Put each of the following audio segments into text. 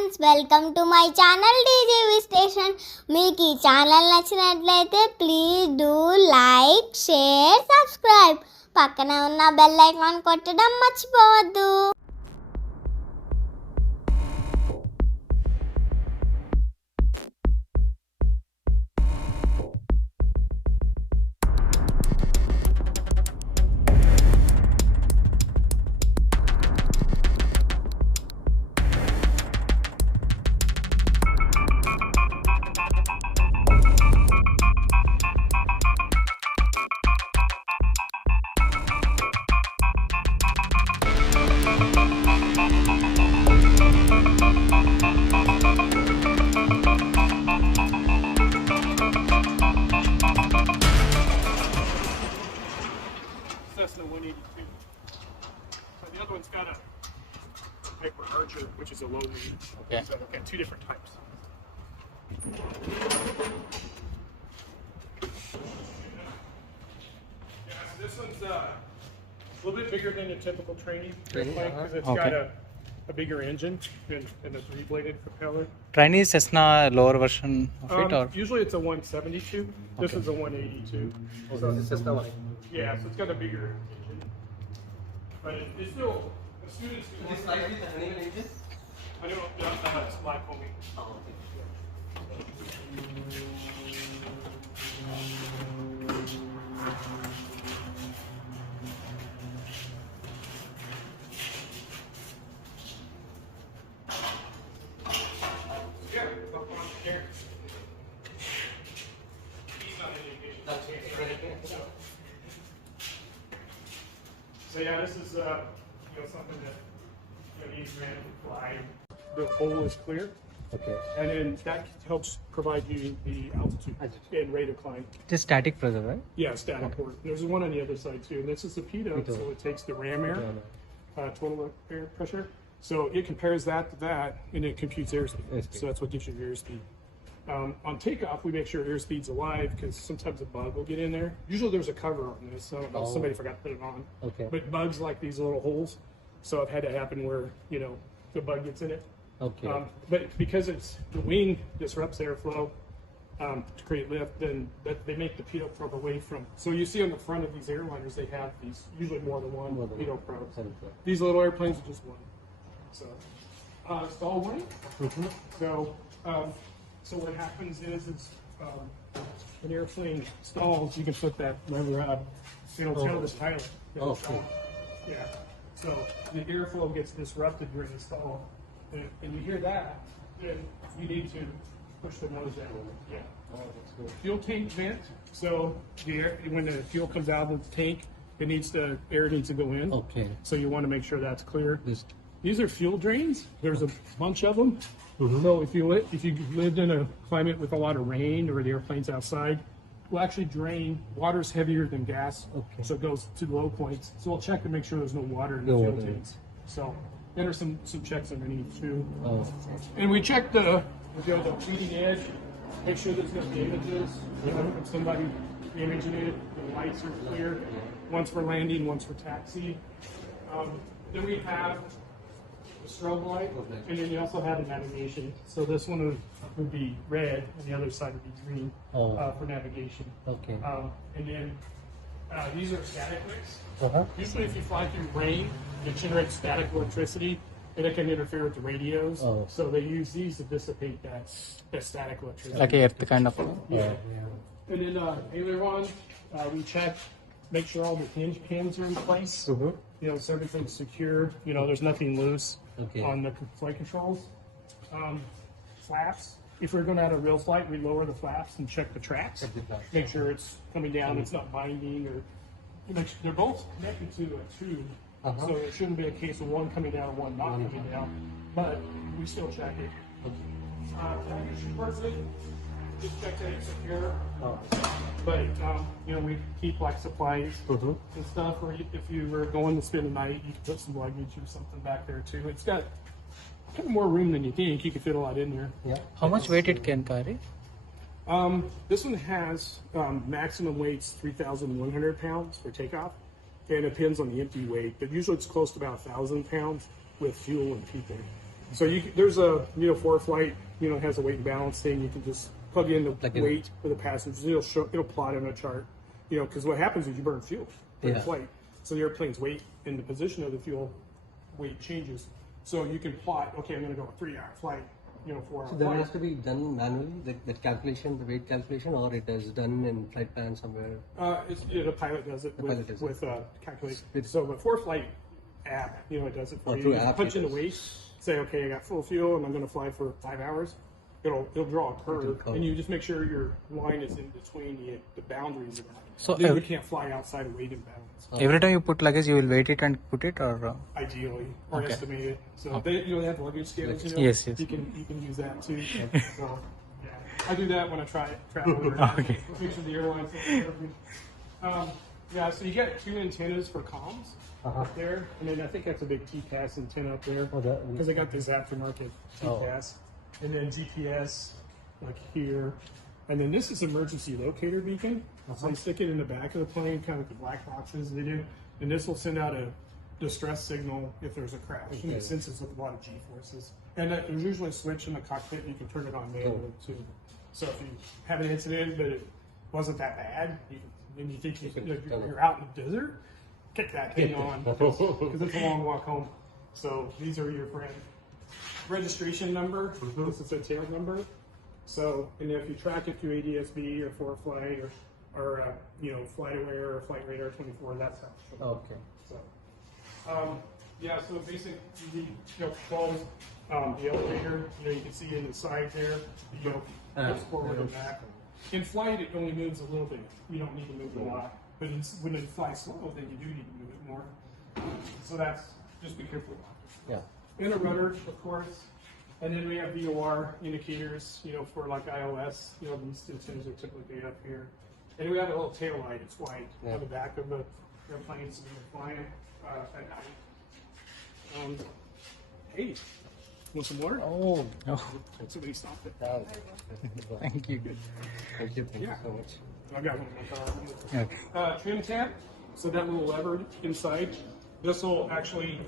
Friends, welcome to my channel DGV station. మీకు ఈ ఛానల్ నచ్చినట్లయితే please do like, share, subscribe. పక్కన ఉన్న బెల్ ఐకాన్ కొట్టడం మర్చిపోవద్దు. Cessna 182. So the other one's got a Hyper Archer, which is a low wing. Okay. So we've got two different types. Yeah, so this one's a little bit bigger than a typical training airplane because it's got a bigger engine and a three-bladed propeller. Trainee is Cessna lower version of it, or Usually it's a 172. This is a 182. So This is Cessna 182. yeah, so it's got a bigger engine. But it's still, the students who This side with the Honeywell engine? I don't know, that's my homie. Oh, okay. Yeah, up on here. He's on education. That's it. So yeah, this is something that needs to fly. The hole is clear, Okay. and then that helps provide you the altitude and rate of climb. just static pressure, right? Yeah, static port. There's one on the other side too. And this is the pitot, so it takes the ram air, total air pressure. So it compares that to that, and it computes airspeed. Airspeed. So that's what gives you your airspeed. On takeoff, we make sure airspeed's alive because sometimes a bug will get in there. Usually there's a cover on this, so somebody forgot to put it on. Okay. But bugs like these little holes, so I've had to happen where the bug gets in it. Okay. But because it's the wing disrupts airflow to create lift, then they make the pitot probe away from. So you see on the front of these airliners, they have these usually more than one pitot probes. These little airplanes are just one. So stall wing. So what happens is an airplane stalls. You can put that lever up. It'll tell this pilot. that it's Okay. on. Yeah. So the airflow gets disrupted during the stall, and you hear that, then you need to push the nose down. Yeah. Fuel tank vent. So when the fuel comes out of the tank, air needs to go in. Okay. So you want to make sure that's clear. This. These are fuel drains. There's a bunch of them. So if you lived in a climate with a lot of rain or the airplane's outside, we'll actually drain. Water's heavier than gas, Okay. so it goes to low points. So we'll check to make sure there's no water in the No fuel water. tanks. So there are some checks underneath too. Oh. And we check the leading edge, make sure there's no damages. If somebody damaging it, the lights are clear. Once for landing, once for taxi. Then we have the strobe light, and then you also have the navigation. So this one would be red, and the other side would be green for navigation. Okay. And then these are static wicks. Uh-huh. Usually if you fly through rain, it generates static electricity, and it can interfere with the radios. Oh. So they use these to dissipate that static electricity. Like a earth kind of. Yeah. And then aileron, we check, make sure all the hinge pins are in place. So everything's secure. There's nothing loose Okay. on the flight controls. Flaps. If we're going out a real flight, we lower the flaps and check the tracks. Check the flaps. Make sure it's coming down, it's not binding, or they're both connected to a tube. Uh-huh. So it shouldn't be a case of one coming down and one not coming down. But we still check it. Just check that it's secure. But we keep like supplies and stuff. Or if you were going to spend the night, you could put some luggage or something back there too. It's got kind of more room than you think. You can fit a lot in there. Yeah. How much weight it can carry? This one has maximum weight's 3,100 pounds for takeoff, and it depends on the empty weight. But usually it's close to about 1,000 pounds with fuel and people. So there's a Preflight has a weight and balance thing. You can just plug in the weight for the passengers. It'll plot on a chart. Because what happens is you burn fuel for the flight. So the airplane's weight and the position of the fuel weight changes. So you can plot. Okay, I'm going to go a 3-hour flight. 4-hour So that flight. has to be done manually, that calculation, the weight calculation, or it is done in flight plan somewhere? The pilot does it pilot does it. with calculation. So the Preflight app, it does it for you. Through You just app punch it in the does. weight, say, okay, I got full fuel and I'm going to fly for 5 hours. It'll draw a curve, and you just make sure your line is in between the boundaries of that. So Then you can't fly outside of weight and balance. every time you put luggage, you will weight it and put it, or Ideally, or Okay. estimate it. So they have luggage scales. Yes, yes. You can use that too. So yeah, I do that when I travel. Okay. Make sure the airline's. Yeah, so you got 2 antennas for comms up there, and then I think that's a big TPAS antenna up there because I got this aftermarket TPAS, and then GPS like here, and then this is emergency locator beacon. So you stick it in the back of the plane, kind of like the black boxes they do, and this will send out a distress signal if there's a crash. And it senses with a lot of G forces, and there's usually a switch in the cockpit. You can turn it on manually too. So if you have an incident but it wasn't that bad, and you think you're out in the desert, kick that thing on because it's a long walk home. So these are your friend registration number. This is a tail number. So, and if you track it through ADSB or Preflight or FlightAware or Flight Radar 24, that's how. Okay. So, yeah. So basically, close the elevator. You can see in the side there. Goes forward and back. In flight, it only moves a little bit. You don't need to move a lot. But when it flies slow, then you do need to move it more. So that's just be careful. Yeah. And a rudder, of course. And then we have VOR indicators, for like iOS. These antennas are typically up here. And we have a little tail light. It's white on the back of the airplane, so we're flying at night. Hey, want some water? oh, Somebody stopped it. thank you. Thank you Yeah. so much. I got one in my car. Okay. Trim tab, so that little lever inside, this will actually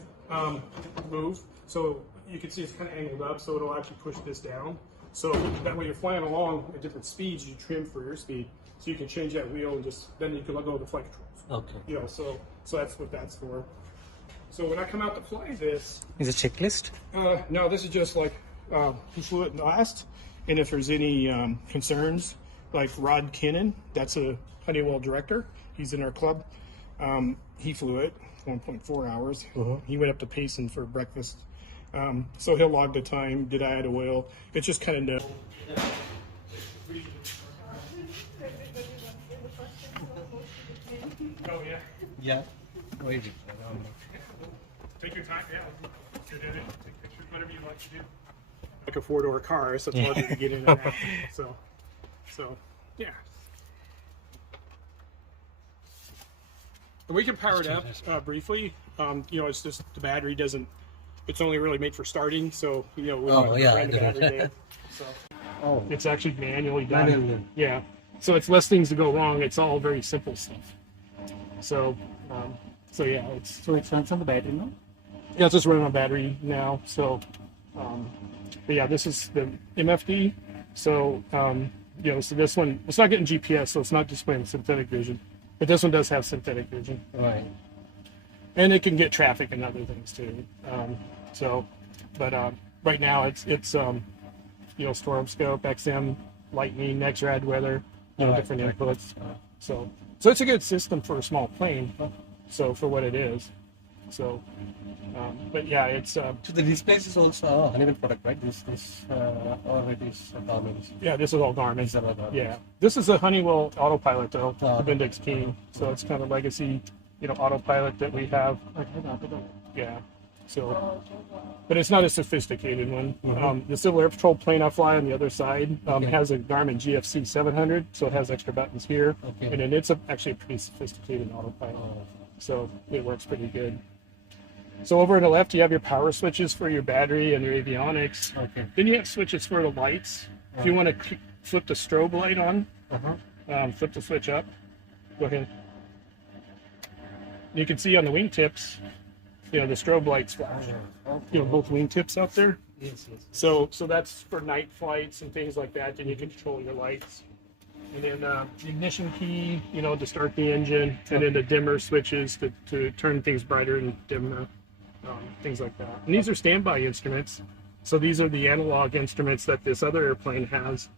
move. So you can see it's kind of angled up, so it'll actually push this down. So that way you're flying along at different speeds, you trim for your speed. So you can change that wheel and then you can let go of the flight controls. Okay. So that's what that's for. So when I come out to fly this, Is a checklist? no, this is just like who flew it last, and if there's any concerns, like Rod Kinnan, that's a Honeywell director. He's in our club. He flew it 1.4 hours. He went up to Payson for breakfast. So he'll log the time. Did I add oil? It's just kind of. Oh yeah. Yeah. Wait. Take your time, yeah. Sit in it, take pictures, whatever you like to do. Like a 4-door car, so it's harder to get in and out. So, yeah. We can power it up briefly. It's just the battery doesn't. It's only really made for starting, so we don't run the battery dead. So it's actually manually done. Manually. Yeah. So it's less things to go wrong. It's all very simple stuff. So yeah, So it runs on the battery, no? yeah, it's just running on battery now. So, but yeah, this is the MFD. So, so this one, it's not getting GPS, so it's not displaying synthetic vision. But this one does have synthetic vision. Right. And it can get traffic and other things too. Right now it's storm scope, XM, lightning, X-rad weather, different inputs. So it's a good system for a small plane. So for what it is. So, but yeah, it's So the displays is also a Honeywell product, right? This or it is Garmin's. yeah, this is all Garmin. These are all Garmin's. Yeah, this is a Honeywell autopilot though, the Bendix King. So it's kind of legacy, autopilot that we have. Yeah. So, but it's not a sophisticated one. The Civil Air Patrol plane I fly on the other side has a Garmin GFC 700, so it has extra buttons here, and then it's actually a pretty sophisticated autopilot. So it works pretty good. So over on the left, you have your power switches for your battery and your avionics. Okay. Then you have switches for the lights. If you want to flip the strobe light on, flip the switch up. Go ahead. You can see on the wingtips, the strobe lights flash. Both wingtips out there. Yes, yes. So that's for night flights and things like that. Then you can control your lights. And then the ignition key, to start the engine, and then the dimmer switches to turn things brighter and dim, things like that. And these are standby instruments. So these are the analog instruments that this other airplane has.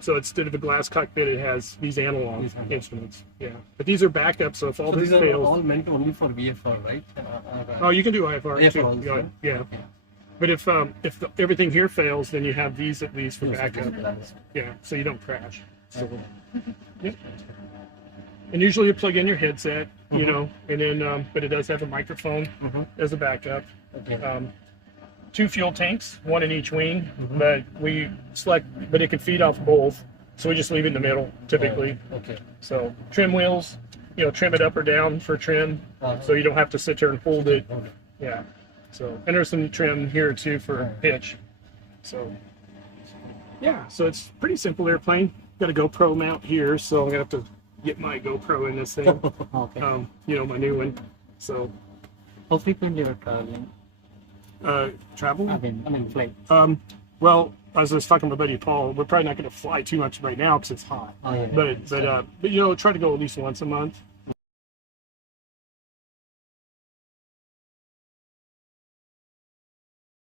So instead of a glass cockpit, it has these analog instruments. Yeah, but these are backups. So if all So this these are fails, all meant only for VFR, right? oh, you can do IFR VFR too. also. Yeah. But if everything here fails, then you have these at least for backup. Yeah, so you don't crash. So, yeah. And usually you plug in your headset, and then but it does have a microphone as a backup. Okay. 2 fuel tanks, 1 in each wing, but it can feed off both, so we just leave it in the middle typically. Okay. So trim wheels, trim it up or down for trim, so you don't have to sit there and hold it. Yeah. So, and there's some trim here too for pitch. So, yeah, so it's pretty simple airplane. Got a GoPro mount here, so I'm gonna have to get my GoPro in this thing. Okay. My new one. So, How frequently you're traveling? travel. I mean flight. Well, as I was talking to my buddy Paul, we're probably not going to fly too much right now because it's hot. Oh, yeah. But try to go at least once a month.